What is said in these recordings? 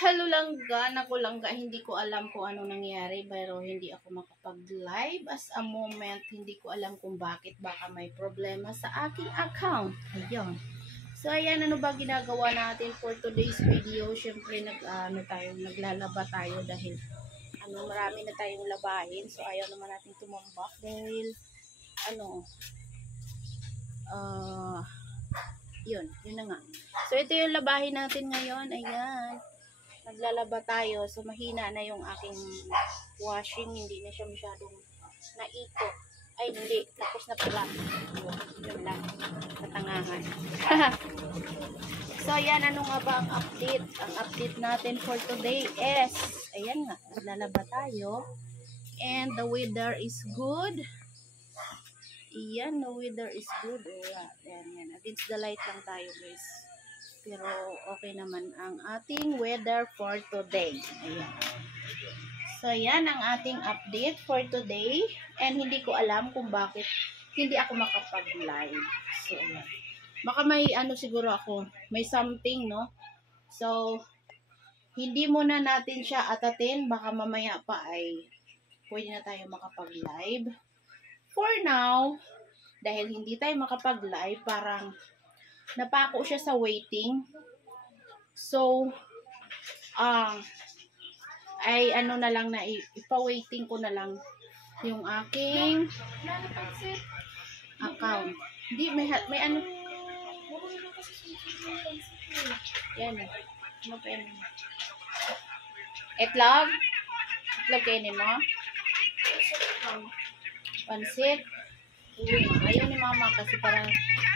Hello langga, naku langga, hindi ko alam kung ano nangyari pero hindi ako makapag-live as a moment. Hindi ko alam kung bakit, baka may problema sa aking account. Ayun. So ayan, ano ba ginagawa natin for today's video? Syempre naglalaba tayo dahil marami na tayong labahin. So ayaw naman natin tumambak dahil yun na nga. So ito yung labahin natin ngayon. Ayan. Naglalaba tayo. So mahina na yung aking washing. Hindi na siya masyadong naikot. Ay hindi. Tapos na pala. Yun lang. Katangahan. So ayan. Ano nga ba ang update? Ang update natin for today is, ayan nga. Naglalaba tayo. And the weather is good. Ayan, the weather is good. Ayan. Against the light lang tayo, guys. Pero okay naman ang ating weather for today. Ayan. So, ayan ang ating update for today. And hindi ko alam kung bakit hindi ako makapag-live. So, ayan. Baka may siguro ako. May something, no? So, hindi muna natin siya atatin. Baka mamaya pa ay pwede na tayo makapag-live. For now, dahil hindi tayo makapag-live, parang napako siya sa waiting. So, ay na lang na ipa-waiting ko na lang yung aking account. Hindi, may ano. Yan. Ano pa yan? Itlog? Itlog kainin mo? Pansit? Ayaw ni mama kasi parang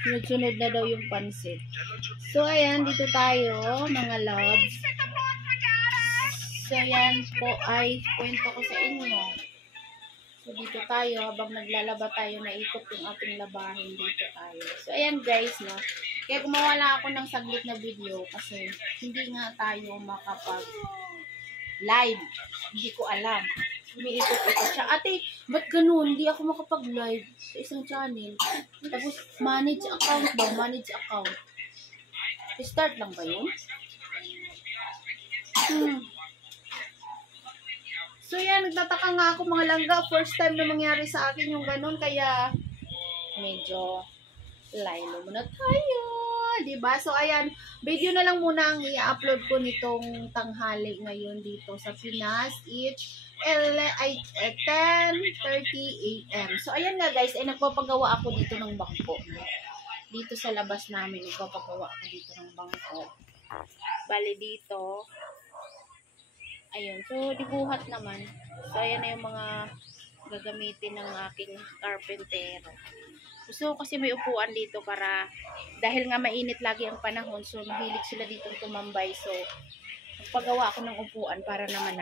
sunod-sunod na daw yung pansit. So, ayan, dito tayo, mga loves. So, ayan po ay kwento ko sa inyo. So, dito tayo, habang naglalaba tayo, naikot yung ating labahin, dito tayo. So, ayan guys, no. Kaya gumawa lang ako ng saglit na video kasi hindi nga tayo makapag-live. Hindi ko alam. Umiikot-ikot siya. Ate, ba't ganun? Hindi ako makapag-live sa isang channel. Tapos, manage account daw. Manage account. Start lang ba yun? So, yan. Nagtataka nga ako mga langga. First time na mangyari sa akin yung ganun. Kaya, medyo lilo muna tayo. Diba? So, ayan. Video na lang muna ang i-upload ko nitong tanghali ngayon dito sa Pinas. It's 10:30 AM. So, ayan nga guys, nagpapagawa ako dito ng bangko. Dito sa labas namin, nagpapagawa ako dito ng bangko. Bali dito. Ayun. So, dibuhat naman. So, ayan na yung mga gagamitin ng aking carpentero. Gusto kasi may upuan dito para, dahil nga mainit lagi ang panahon, so mahilig sila dito tumambay. So, magpagawa ako ng upuan para naman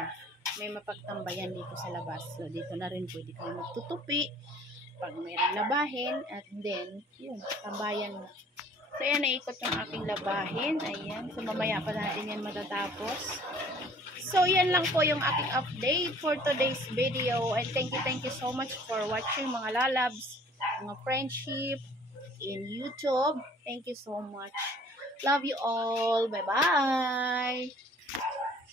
may mapagtambayan dito sa labas. So, dito na rin pwede kayo magtutupi pag mayroong labahin. At then, yun, tambayan na. So, ayan, naikot yung aking labahin. Ayan. So, mamaya pa natin yan matatapos. So, yan lang po yung aking update for today's video. And thank you so much for watching mga lalabs, mga friendship in YouTube. Thank you so much. Love you all. Bye-bye.